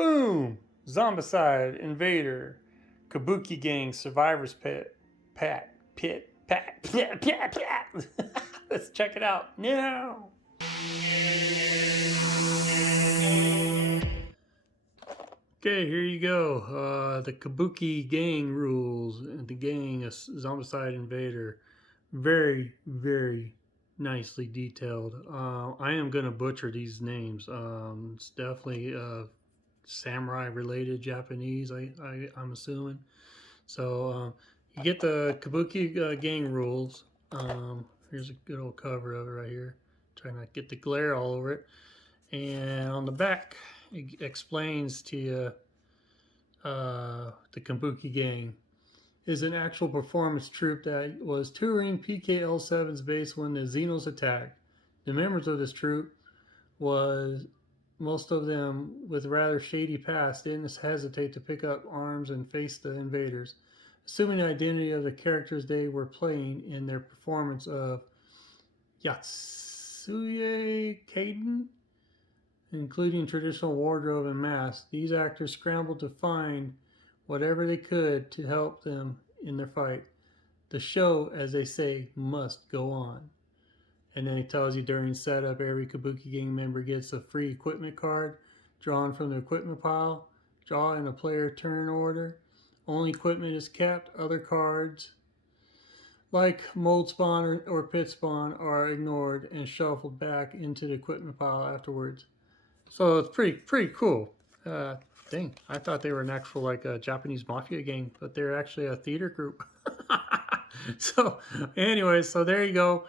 Boom! Zombicide Invader, Kabuki Gang, Survivor's Pit, Let's check it out now. Okay, here you go. The Kabuki Gang rules. The gang is Zombicide Invader. Very, very nicely detailed. I am going to butcher these names. It's definitely samurai related Japanese, I'm assuming. So you get the Kabuki Gang rules. Here's a good old cover of it right here. Try not to get the glare all over it. And on the back, it explains to you the Kabuki Gang is an actual performance troupe that was touring PKL7's base when the Xenos attacked. The members of this troupe was most of them with rather shady past didn't hesitate to pick up arms and face the invaders, assuming the identity of the characters they were playing in their performance of Yatsuye Kaiden, including traditional wardrobe and mask. These actors scrambled to find whatever they could to help them in their fight. The show, as they say, must go on. And then he tells you during setup, every Kabuki Gang member gets a free equipment card drawn from the equipment pile. Draw in a player turn order. Only equipment is kept. Other cards, like mold spawn or pit spawn, are ignored and shuffled back into the equipment pile afterwards. So it's pretty cool. Dang, I thought they were an actual like a Japanese mafia gang, but they're actually a theater group. So anyway, so there you go.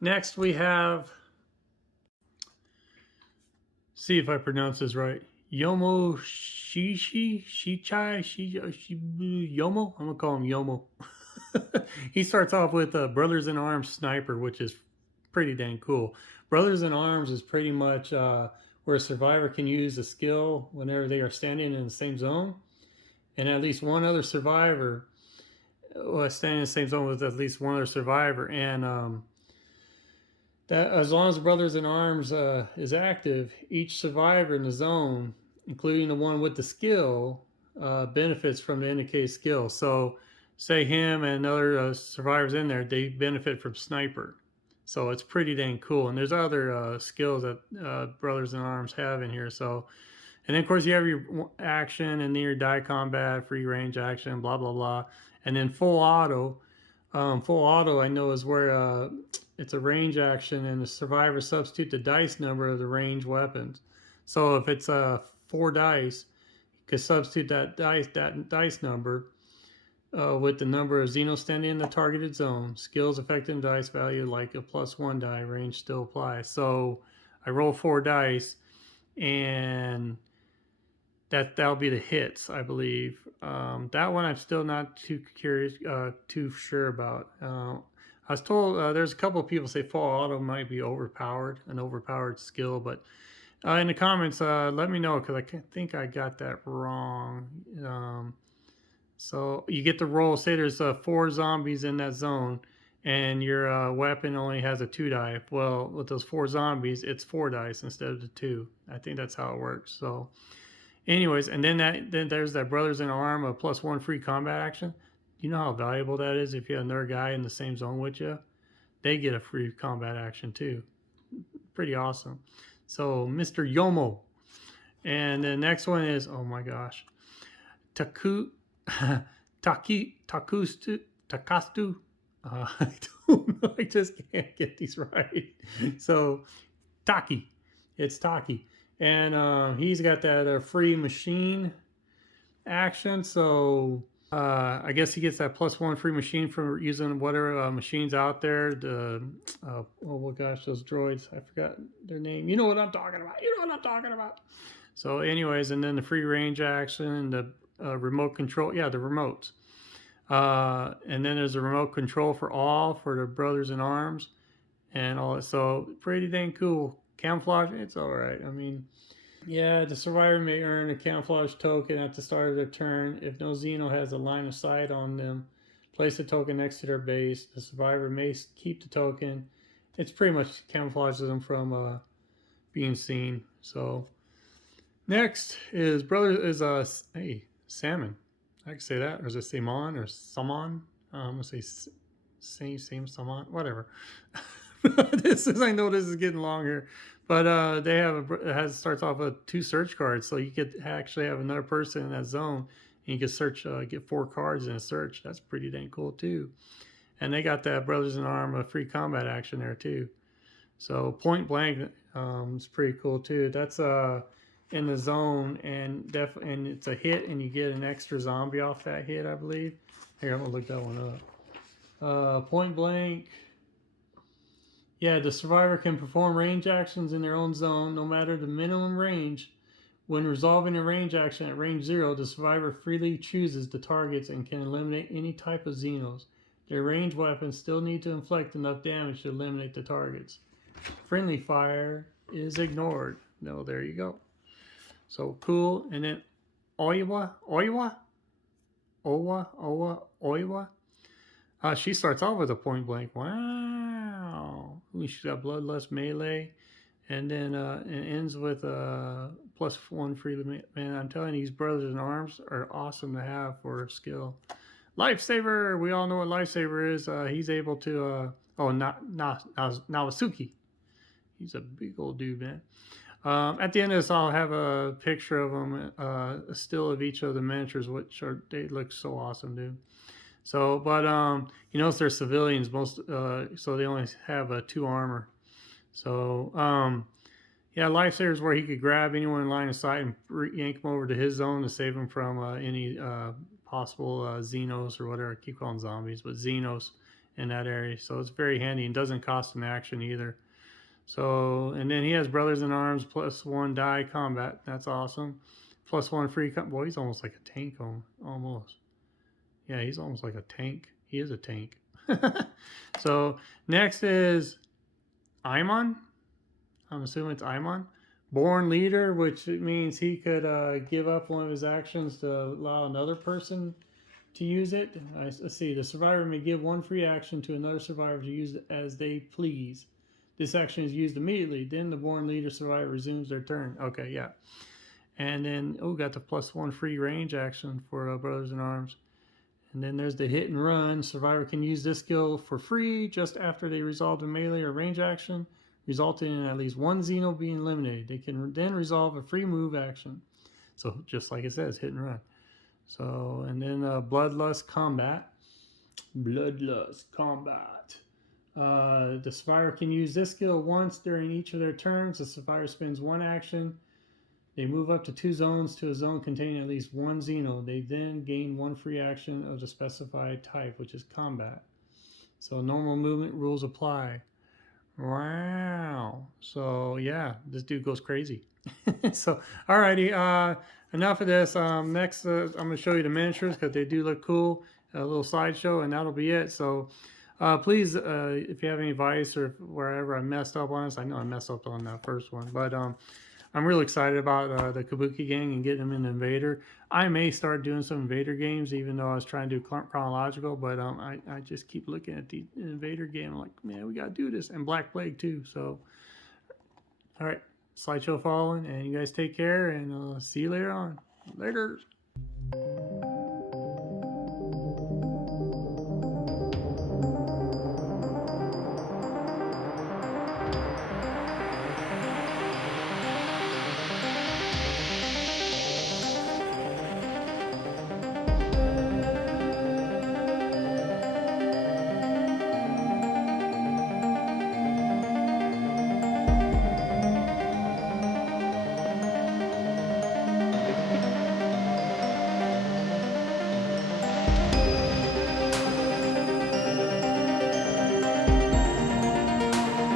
Next we have, see if I pronounce this right, Yomo Yomo. I'm gonna call him Yomo. He starts off with Brothers in Arms Sniper, which is pretty dang cool. Brothers in Arms is pretty much where a survivor can use a skill whenever they are standing in the same zone, and at least one other survivor standing in the same zone with at least one other survivor, and that as long as Brothers in Arms is active, each survivor in the zone, including the one with the skill, benefits from the indicated skill. So, say him and other survivors in there, they benefit from Sniper. So it's pretty dang cool. And there's other skills that Brothers in Arms have in here. So, and then of course you have your action and then your die combat, free range action, blah blah blah, and then full auto. Full auto, I know, is where it's a range action, and the survivor substitute the dice number of the range weapons. So if it's 4 dice, you can substitute that dice number with the number of Xenos standing in the targeted zone. Skills affecting dice value like a +1 die range still applies. So I roll 4 dice, and that'll be the hits, I believe. That one I'm still not too sure about. I was told there's a couple of people say full auto might be an overpowered skill, but in the comments, let me know, because I think I got that wrong. So you get to roll, say there's 4 zombies in that zone, and your weapon only has a 2 die. Well, with those 4 zombies, it's 4 dice instead of the 2. I think that's how it works. So anyways, and then there's that Brothers in Arm, a +1 free combat action. You know how valuable that is if you have another guy in the same zone with you? They get a free combat action too. Pretty awesome. So Mr. Yomo. And the next one is, oh my gosh, Takastu. I don't know. I just can't get these right. So Taki. It's Taki. And he's got that free machine action. So I guess he gets that +1 free machine for using whatever machines out there. Oh my gosh, those droids, I forgot their name. You know what I'm talking about. So anyways, and then the free range action, the remote control. Yeah, the remotes. And then there's a remote control for the Brothers in Arms and all that. So pretty dang cool. Camouflage, it's all right. I mean, yeah, the survivor may earn a camouflage token at the start of their turn. If no Xeno has a line of sight on them, place the token next to their base. The survivor may keep the token. It's pretty much camouflages them from being seen. So Next is hey, salmon. I can say that, or is it salmon or salmon? I'm gonna say same salmon, whatever. I know this is getting longer, but they have it has starts off with 2 search cards, so you could actually have another person in that zone, and you can search, get 4 cards in a search. That's pretty dang cool too. And they got that Brothers in Arm free combat action there too. So point blank is pretty cool too. That's in the zone, and it's a hit, and you get an extra zombie off that hit, I believe. Here, I'm gonna look that one up. Point blank. Yeah, the survivor can perform range actions in their own zone, no matter the minimum range. When resolving a range action at range 0, the survivor freely chooses the targets and can eliminate any type of Xenos. Their ranged weapons still need to inflict enough damage to eliminate the targets. Friendly fire is ignored. No, there you go. So cool. And then Oiwa. She starts off with a point blank. Wow. Ooh, she's got bloodlust melee, and then it ends with a +1 free. Man, I'm telling you, these brothers in arms are awesome to have for skill. Lifesaver. We all know what lifesaver is. He's able to. Nawasuki. He's a big old dude, man. At the end of this, I'll have a picture of them, a still of each of the miniatures, they look so awesome, dude. So, but you notice they're civilians most, so they only have 2 armor. So, yeah, Lifesaver is where he could grab anyone in line of sight and yank them over to his zone to save them from any possible Xenos or whatever. I keep calling zombies, but Xenos in that area. So it's very handy and doesn't cost an action either. So, and then he has Brothers in Arms +1 die combat. That's awesome. +1 free boy, he's almost like a tank almost. Yeah, he's almost like a tank. He is a tank. So next is Imon. I'm assuming it's Imon. Born leader, which means he could give up one of his actions to allow another person to use it. Let's see. The survivor may give 1 free action to another survivor to use it as they please. This action is used immediately. Then the born leader survivor resumes their turn. Okay, yeah. And then, got the +1 free range action for Brothers in Arms. And then there's the hit and run. Survivor can use this skill for free just after they resolve a melee or range action, resulting in at least 1 Xeno being eliminated. They can then resolve a free move action. So just like it says, hit and run. So, and then Bloodlust Combat. Bloodlust Combat. The survivor can use this skill once during each of their turns. The survivor spends 1 action. They move up to 2 zones to a zone containing at least 1 Xeno. They then gain 1 free action of the specified type, which is combat. So normal movement rules apply. Wow. So yeah, this dude goes crazy. So alrighty, enough of this. Next, I'm going to show you the miniatures because they do look cool. A little slideshow, and that'll be it. So please, if you have any advice or wherever I messed up on this, I know I messed up on that first one, but I'm really excited about the Kabuki gang and getting them in Invader. I may start doing some Invader games, even though I was trying to do chronological, but I just keep looking at the Invader game. I'm like, man, we got to do this. And Black Plague, too. So, all right, slideshow following, and you guys take care, and see you later on. Later.